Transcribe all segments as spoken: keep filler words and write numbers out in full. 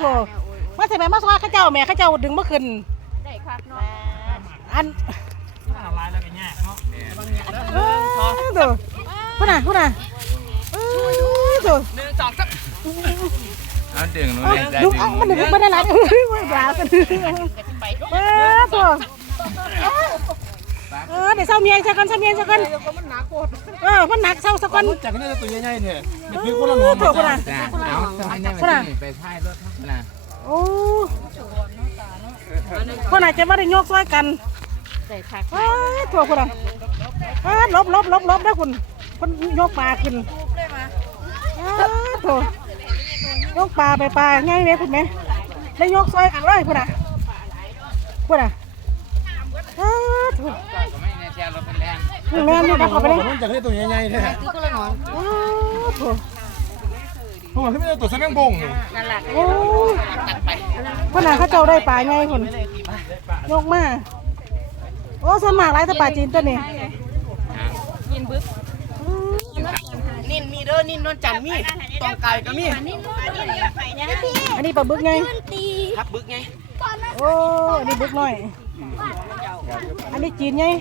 ถมาใส่แม่มาซอยข้าเจ้าแม่ข้าเจ้าดึงมาขึ้นได้ครับเนาะอันลายแล้วก็แง่เนาะเออเด้อพูดน่ะพูดน่ะเออเด้อหนึ่งสองสามเอาดึงนู้นได้ดึงเอามันดึงไม่ได้หลายเอ้ยไม่ด่ากันเออเด้อเออเดี๋ยวเศร้าเมียสักกันเศร้าเมียสักกันเออมันหนักเศร้าสักกันจากนี้ตัวใหญ่ๆเนี่ยมีคนละหน่วยถูกป่ะเอาทำไมเนี่ยมันไปท้ายรถนะโอ้คนอาจจะไม่ได้ยกซ้อยกันใส่ผักถูกคนอ่ะลบลบลบลบได้คุณคนยกปลาขึ้นถูกยกปลาไปปลาง่ายไหมคุณไหมได้ยกซ้อยกันเลยคุณอ่ะคุณอ่ะถูกไม่เนี่ยแชร์รถเป็นแรงแม่นี่ดักเข้าไปเลยจากนี้ตัวใหญ่ๆเนี่ยคนละหน่อยถูกผมว่าที่ไม่ได้ตัวแสดงบงนั่นแหละโอ้คนอ่ะเขาเจ้าได้ปลาง่ายคุณยกมาโอ้ส่วนมากหลายแต่ปลาจีนตัวนี้ยินบึกนินมีเด้อนินนวลจันมีตองไก่ก็มีอันนี้ปลาบึกไงครับบึกไงโอ้อันนี้บึกน้อยอันนี้จีนไง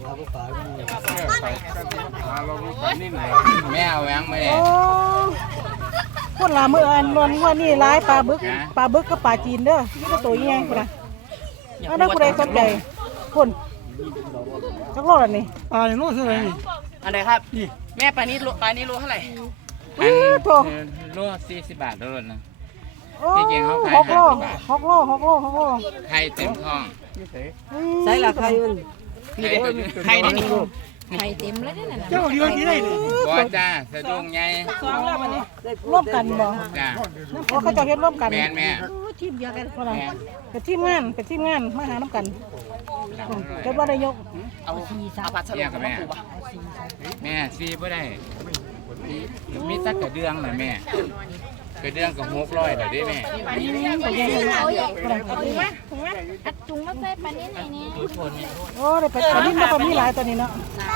แม่เอาแหวงมาเลยโอ้คนละมืออันนวลว่านี่ร้ายปลาบึกปลาบึกกับปลาจีนเด้อนี่ก็ตัวยังไงคนละอันนั้นคนใดสนใจคนจักรอดอันนี้ปลาอย่างนู้นใช่ไหมอันไหนครับแม่ปลานี้ปลานี้โลเท่าไหร่อันโลสี่สิบบาทโลนะที่จริงเขาขายหกโลหกโลหกโลหกโลไข่เต็มท้องใส่ละไข่มันไข่ได้นี่ไข่เต็มแล้วเนี่ยเจ้าเดียวนี่ได้เลยบ่จ้าสะดุ้งไงร่วมกันบ่จ้าโอ้เขาจะเฮ็ดร่วมกันแม่แม่ทีมเดียวกันคนละเป็นทีมงานเป็นทีมงานมาหาน้ำกันเกิดว่าได้ยกเอาเอาผัดสลัดกับแม่แม่ซีบ่ได้มีสักกระเดืองหน่อยแม่กระเดืองกับหกร้อยเดี๋ยวได้แม่อัดจุงมาใส่ปลาเนี้ยไหนเนี่ยโอ้ได้ปลาดิ้นมาปลามีหลายตัวนี้เนาะ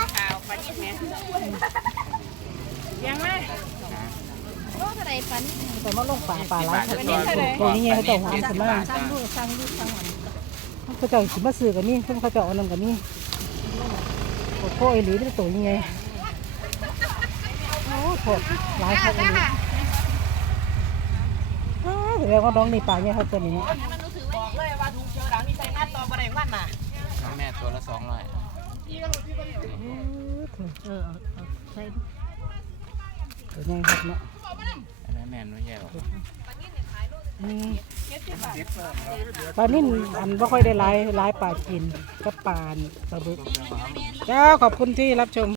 ยังไงโลกอะไรปลานี้แต่ว่าลงป่าป่าหลายตัวนี้ไงเขาเจ้าหอมขึ้นมาสร้างดูสร้างดูสร้างเขาเจ้าขึ้นมาซื้อกันนี่เขาเจ้าเอานำกันนี่โอ้โหไอ้หลีได้ตัวยังไงโอ้โหหลายคนเลยแสดงว่าน้องนี่ป่าเนี่ยเขาตัวนี้บอกเลยว่าถุงเชียวดามีใส่งัดต่อประเด็นงัดมาแม่ตัวละสองร้อยเออใช่ตัวยังครับเนาะอันนั้นแม่ไม่ใช่หรอปลานิ่นอันไม่ค่อยได้หลายหลายปลากินกับปลาปลาบึกเจ้าขอบคุณที่รับชม